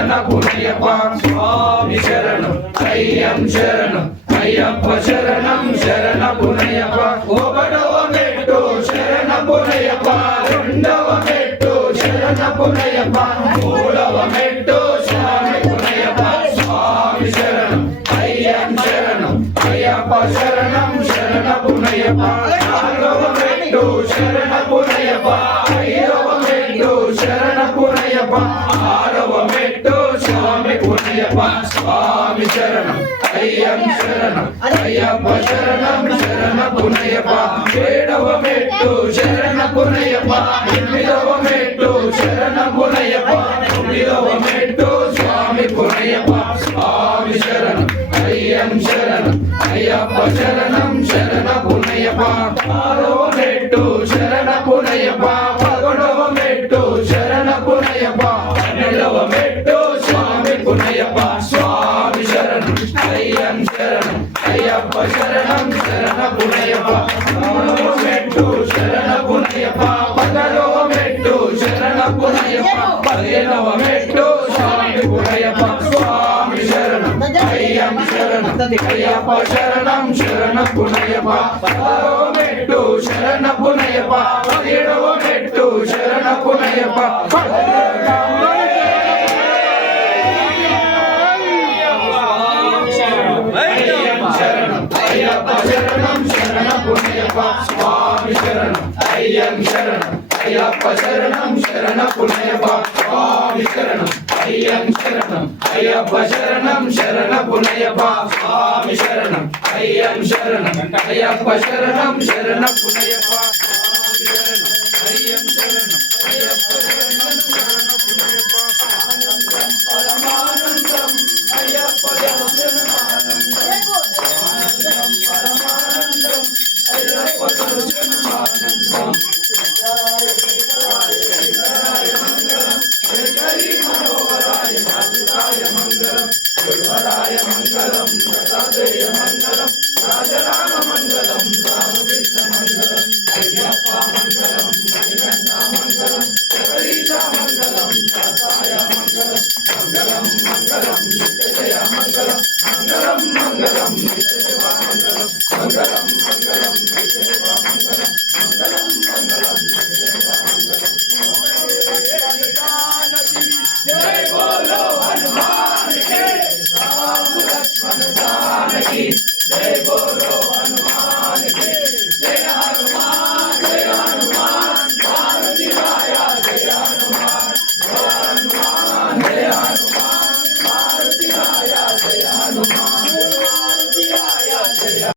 శరణపునయ్యప్ప స్వామి శరణం అయ్యం శరణం అయ్యప్ప శరణం శరణపునయ్యప్ప ఒకటవ మెట్టు శరణపునయ్యప్ప రెండవ మెట్టు శరణపునయ్యప్ప మూడవ మెట్టు శరణపునయ్యప్ప స్వామి శరణం అయ్యం శరణం అయ్యప్ప శరణం శరణపునయ్యప్ప నాలుగవ మెట్టు శరణపునయ్యప్ప ఐదవ మెట్టు శరణపునయ్యప్ప ఆరవ మెట్టు స్వామి పునయ్యప్ప స్వామి శరణం అయ్యం శరణం అయ్యప్ప శరణం శరణపునయ్యప్ప ఏడవ మెట్టు శరణపునయ్యప్ప ఎనిమిదవ మెట్టు శరణపునయ్యప్ప తొమ్మిదవ మెట్టు స్వామి పునయ్యప్ప స్వామి శరణం అయ్యం శరణం అయ్యప్ప శరణం శరణపునయ్యప్ప ఆరవ మెట్టు శరణపునయ్యప్ప పదకొండవ మెట్టు శరణపునయ్యప్ప పన్నెండవ మెట్టు స్వామి పునయ్యప్ప స్వామి శరణం అయ్యం శరణం అయ్యప్ప శరణం శరణపునయ్యప్ప పదమూడవ మెట్టు శరణపునయ్యప్ప పదహారవ మెట్టు శరణపునయ్యప్ప పదిహేనవ మెట్టు స్వామి పునయ్యప్ప స్వామి శరణం అయ్యం శరణం అయ్యప్ప శరణం శరణపునయ్యప్ప పదహారవ మెట్టు శరణపునయ్యప్ప పదిహేడవ మెట్టు శరణపునయ్యప్ప అయ్యప్ప శరణం శరణపునయ్యప్ప స్వామి శరణం అయ్యం శరణం అయ్యప్ప శరణం శరణపునయ్యప్ప స్వామి శరణం అయ్యం శరణం అయ్యప్ప శరణం శరణపునయ్యప్ప స్వామి శరణం అయ్యం శరణం అయ్యప్ప శరణం శరణపునయ్యప్ప స్వామి శరణం అయ్యం శరణం అయ్యప్ప శరణం శరణపునయ్యప్ప ఆనందం పరమానందం అయ్యప్ప దర్శనమానందం ఆనందం పరమానందం అయ్యప్ప దర్శనమానందం గురువరాయ మంగళం దత్తాత్రేయ మంగళం రాజరామ మంగళం రామకృష్ణ మంగళం అయ్యప్ప మంగళం మణికంఠ మంగళం శబరీశ మంగళం దత్తాయ మంగళం మంగళం మంగళం నిత్యజయ మంగళం మంగళం మంగళం నిత్యశివ మంగళం మంగళం మంగళం నిత్యశివ మంగళం మంగళం మంగళం నిత్యశివ మంగళం జై బోలో హనుమాన్ కి రామ లక్ష్మణ జానకి జై బోలో హనుమాన్ కి జయ